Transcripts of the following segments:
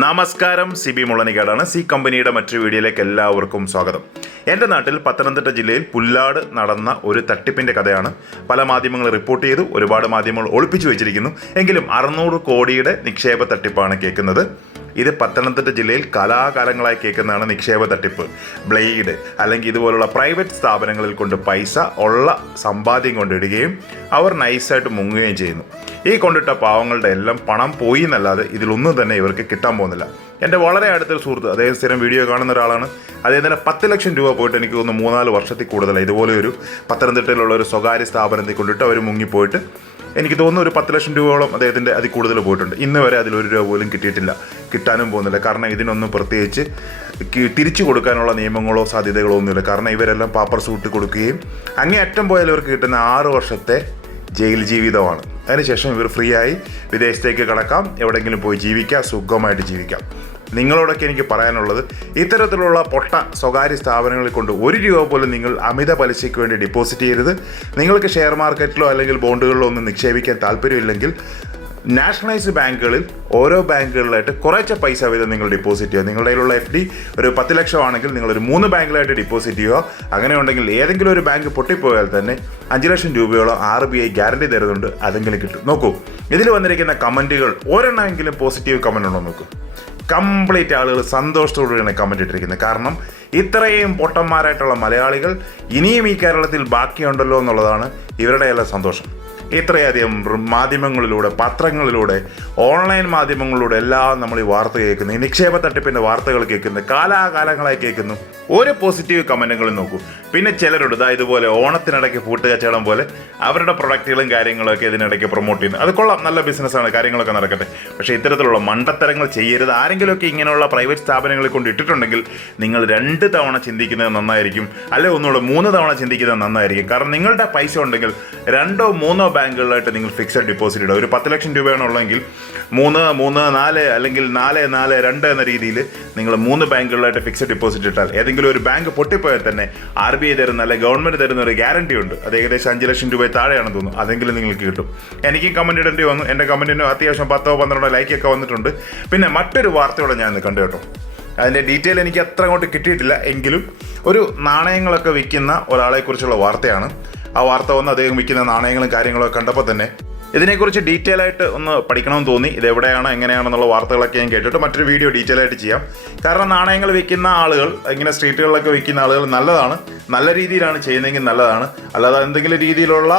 നമസ്കാരം, സിബി മുളനിക്കാടാണ്. സി കമ്പനിയുടെ മറ്റൊരു വീഡിയോയിലേക്ക് എല്ലാവർക്കും സ്വാഗതം. എൻ്റെ നാട്ടിൽ പത്തനംതിട്ട ജില്ലയിൽ പുല്ലാട് നടന്ന ഒരു തട്ടിപ്പിൻ്റെ കഥയാണ് പല മാധ്യമങ്ങൾ റിപ്പോർട്ട് ചെയ്തു. ഒരുപാട് മാധ്യമങ്ങൾ ഒളിപ്പിച്ചു വെച്ചിരിക്കുന്നു. എങ്കിലും 600 കോടിയുടെ നിക്ഷേപ തട്ടിപ്പാണ് കേൾക്കുന്നത്. ഇത് പത്തനംതിട്ട ജില്ലയിൽ കലാകാലങ്ങളായി കേൾക്കുന്നതാണ് നിക്ഷേപ തട്ടിപ്പ്. ബ്ലേഡ് അല്ലെങ്കിൽ ഇതുപോലുള്ള പ്രൈവറ്റ് സ്ഥാപനങ്ങളിൽ കൊണ്ട് പൈസ ഉള്ള സമ്പാദ്യം കൊണ്ടിടുകയും അവർ നൈസായിട്ട് മുങ്ങുകയും ചെയ്യുന്നു. ഈ കൊണ്ടിട്ട പാവങ്ങളുടെ എല്ലാം പണം പോയി എന്നല്ലാതെ ഇതിലൊന്നും തന്നെ ഇവർക്ക് കിട്ടാൻ പോകുന്നില്ല. എൻ്റെ വളരെ അടുത്തൊരു സുഹൃത്ത്, അദ്ദേഹം സ്ഥിരം വീഡിയോ കാണുന്ന ഒരാളാണ്. അദ്ദേഹത്തിന് 10 ലക്ഷം രൂപ പോയിട്ട് എനിക്ക് തോന്നുന്നു 3-4 വർഷത്തിൽ കൂടുതലായി ഇതുപോലെ ഒരു പത്തനംതിട്ടയിലുള്ള ഒരു സ്വകാര്യ സ്ഥാപനത്തിൽ കൊണ്ടിട്ട് അവർ മുങ്ങിപ്പോയിട്ട് എനിക്ക് തോന്നുന്നു ഒരു 10 ലക്ഷം രൂപയോളം അദ്ദേഹത്തിൻ്റെ അതിൽ കൂടുതൽ പോയിട്ടുണ്ട്. ഇന്ന് വരെ അതിൽ 1 രൂപ പോലും കിട്ടിയിട്ടില്ല, കിട്ടാനും പോകുന്നില്ല. കാരണം ഇതിനൊന്നും പ്രത്യേകിച്ച് തിരിച്ചു കൊടുക്കാനുള്ള നിയമങ്ങളോ സാധ്യതകളോ ഒന്നുമില്ല. കാരണം ഇവരെല്ലാം പാപ്പർ സൂട്ട് കൊടുക്കുകയും അങ്ങേയറ്റം പോയാൽ ഇവർക്ക് കിട്ടുന്ന 6 വർഷത്തെ ജയിൽ ജീവിതമാണ്. അതിനുശേഷം ഇവർ ഫ്രീ ആയി വിദേശത്തേക്ക് കടക്കാം, എവിടെയെങ്കിലും പോയി ജീവിക്കാം, സുഖമായിട്ട് ജീവിക്കാം. നിങ്ങളോടൊക്കെ എനിക്ക് പറയാനുള്ളത്, ഇത്തരത്തിലുള്ള പൊട്ട സ്വകാര്യ സ്ഥാപനങ്ങളിൽ കൊണ്ട് 1 രൂപ പോലും നിങ്ങൾ അമിത പലിശയ്ക്ക് വേണ്ടി ഡെപ്പോസിറ്റ് ചെയ്യരുത്. നിങ്ങൾക്ക് ഷെയർ മാർക്കറ്റിലോ അല്ലെങ്കിൽ ബോണ്ടുകളിലോ ഒന്നും നിക്ഷേപിക്കാൻ താല്പര്യമില്ലെങ്കിൽ നാഷണലൈസ്ഡ് ബാങ്കുകളിൽ ഓരോ ബാങ്കുകളിലായിട്ട് കുറച്ച് പൈസ വീതം നിങ്ങൾ ഡെപ്പോസിറ്റ് ചെയ്യുക. നിങ്ങളുടെ കയ്യിലുള്ള FD ഒരു 10 ലക്ഷം ആണെങ്കിൽ നിങ്ങളൊരു 3 ബാങ്കിലായിട്ട് ഡെപ്പോസിറ്റ് ചെയ്യുക. അങ്ങനെ ഉണ്ടെങ്കിൽ ഏതെങ്കിലും ഒരു ബാങ്ക് പൊട്ടിപ്പോയാൽ തന്നെ 5 ലക്ഷം രൂപയോളം RBI ഗ്യാരണ്ടി തരുന്നുണ്ട്, അതെങ്കിലും കിട്ടും. നോക്കൂ, ഇതിൽ വന്നിരിക്കുന്ന കമൻറ്റുകൾ ഒരെണ്ണമെങ്കിലും പോസിറ്റീവ് കമൻ്റ് ഉണ്ടോ നോക്കൂ. കംപ്ലീറ്റ് ആളുകൾ സന്തോഷത്തോടുകൂടിയാണ് കമൻറ്റ് ഇട്ടിരിക്കുന്നത്. കാരണം ഇത്രയും പൊട്ടന്മാരായിട്ടുള്ള മലയാളികൾ ഇനിയും ഈ കേരളത്തിൽ ബാക്കിയുണ്ടല്ലോ എന്നുള്ളതാണ് ഇവരുടെ എല്ലാം സന്തോഷം. ഇത്രയധികം മാധ്യമങ്ങളിലൂടെ, പത്രങ്ങളിലൂടെ, ഓൺലൈൻ മാധ്യമങ്ങളിലൂടെ എല്ലാം നമ്മൾ ഈ വാർത്ത കേൾക്കുന്നു, ഈ നിക്ഷേപ തട്ടിപ്പിൻ്റെ വാർത്തകൾ കേൾക്കുന്നു, കാലാകാലങ്ങളായി കേൾക്കുന്നു. ഒരു പോസിറ്റീവ് കമൻറ്റുകളും നോക്കൂ. പിന്നെ ചിലരുണ്ട് ഇതുപോലെ ഓണത്തിനിടയ്ക്ക് പൂട്ടുകച്ചവടം പോലെ അവരുടെ പ്രൊഡക്റ്റുകളും കാര്യങ്ങളൊക്കെ ഇതിനിടയ്ക്ക് പ്രൊമോട്ട് ചെയ്യുന്നു. അത് കൊള്ളാം, നല്ല ബിസിനസ്സാണ്, കാര്യങ്ങളൊക്കെ നടക്കട്ടെ. പക്ഷേ ഇത്തരത്തിലുള്ള മണ്ടത്തരങ്ങൾ ചെയ്യരുത്. ആരെങ്കിലുമൊക്കെ ഇങ്ങനെയുള്ള പ്രൈവറ്റ് സ്ഥാപനങ്ങളിൽ കൊണ്ട് ഇട്ടിട്ടുണ്ടെങ്കിൽ നിങ്ങൾ 2 തവണ ചിന്തിക്കുന്നത് നന്നായിരിക്കും, അല്ലെങ്കിൽ ഒന്നുകൂടെ 3 തവണ ചിന്തിക്കുന്നത് നന്നായിരിക്കും. കാരണം നിങ്ങളുടെ പൈസ ഉണ്ടെങ്കിൽ 2-3 ബാങ്കുകളിലായിട്ട് നിങ്ങൾ ഫിക്സഡ് ഡെപ്പോസിറ്റ് ഇടുക. ഒരു 10 ലക്ഷം രൂപയാണ് ഉള്ളതെങ്കിൽ 3-4 അല്ലെങ്കിൽ 4-4-2 എന്ന രീതിയിൽ നിങ്ങൾ 3 ബാങ്കുകളിലായിട്ട് ഫിക്സഡ് ഡെപ്പോസിറ്റ് ഇട്ടാൽ ഏതെങ്കിലും ഒരു ബാങ്ക് പൊട്ടിപ്പോയാൽ തന്നെ RBI തരുന്ന അല്ലെങ്കിൽ ഗവൺമെൻറ് തരുന്ന ഒരു ഗ്യാരണ്ടി ഉണ്ട്. അത് ഏകദേശം 5 ലക്ഷം രൂപ താഴെയാണെന്ന് തോന്നുന്നു. അതെങ്കിലും നിങ്ങൾക്ക് കിട്ടും. എനിക്കും കമൻറ്റ് ഇടേണ്ടി വന്നു. എൻ്റെ കമൻറ്റിന് അത്യാവശ്യം 10-12 ലൈക്കൊക്കെ വന്നിട്ടുണ്ട്. പിന്നെ മറ്റൊരു വാർത്തയോടെ ഞാൻ ഇന്ന് കണ്ടു കേട്ടോ. അതിൻ്റെ ഡീറ്റെയിൽ എനിക്ക് അത്ര അങ്ങോട്ട് കിട്ടിയിട്ടില്ല. എങ്കിലും ഒരു നാണയങ്ങളൊക്കെ വിൽക്കുന്ന ഒരാളെക്കുറിച്ചുള്ള വാർത്തയാണ്. ആ വാർത്ത വന്ന് അദ്ദേഹം വിൽക്കുന്ന നാണയങ്ങളും കാര്യങ്ങളൊക്കെ കണ്ടപ്പോൾ തന്നെ ഇതിനെക്കുറിച്ച് ഡീറ്റെയിൽ ആയിട്ട് ഒന്ന് പഠിക്കണമെന്ന് തോന്നി. ഇതെവിടെയാണ് എങ്ങനെയാണെന്നുള്ള വാർത്തകളൊക്കെ ഞാൻ കേട്ടിട്ട് മറ്റൊരു വീഡിയോ ഡീറ്റെയിൽ ആയിട്ട് ചെയ്യാം. കാരണം നാണയങ്ങൾ വിൽക്കുന്ന ആളുകൾ, ഇങ്ങനെ സ്ട്രീറ്റുകളിലൊക്കെ വിൽക്കുന്ന ആളുകൾ നല്ലതാണ്, നല്ല രീതിയിലാണ് ചെയ്യുന്നതെങ്കിൽ നല്ലതാണ്. അല്ലാതെ എന്തെങ്കിലും രീതിയിലുള്ള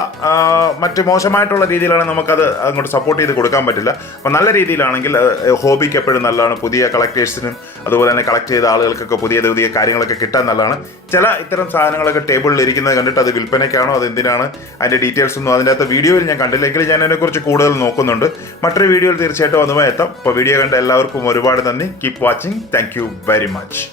മറ്റ് മോശമായിട്ടുള്ള രീതിയിലാണെങ്കിൽ നമുക്കത് അങ്ങോട്ട് സപ്പോർട്ട് ചെയ്ത് കൊടുക്കാൻ പറ്റില്ല. അപ്പോൾ നല്ല രീതിയിലാണെങ്കിൽ ഹോബിക്ക് എപ്പോഴും നല്ലതാണ്. പുതിയ കളക്ടേഴ്സിനും അതുപോലെ തന്നെ കളക്ട് ചെയ്ത ആളുകൾക്കൊക്കെ പുതിയ പുതിയ കാര്യങ്ങളൊക്കെ കിട്ടാൻ നല്ലതാണ്. ചില ഇത്തരം സാധനങ്ങളൊക്കെ ടേബിളിൽ ഇരിക്കുന്നത് കണ്ടിട്ട് അത് വിൽപ്പനയ്ക്കാണോ, അത് എന്തിനാണ്, അതിൻ്റെ ഡീറ്റെയിൽസ് ഒന്നും അതിൻ്റെ അകത്ത് വീഡിയോയിൽ ഞാൻ കണ്ടില്ലെങ്കിൽ ഞാൻ അതിനെക്കുറിച്ച് കൂടുതൽ നോക്കുന്നുണ്ട്. മറ്റൊരു വീഡിയോയിൽ തീർച്ചയായിട്ടും അതുമായി എത്താം. അപ്പോൾ വീഡിയോ കണ്ട എല്ലാവർക്കും ഒരുപാട് നന്ദി. Keep watching. Thank you very much.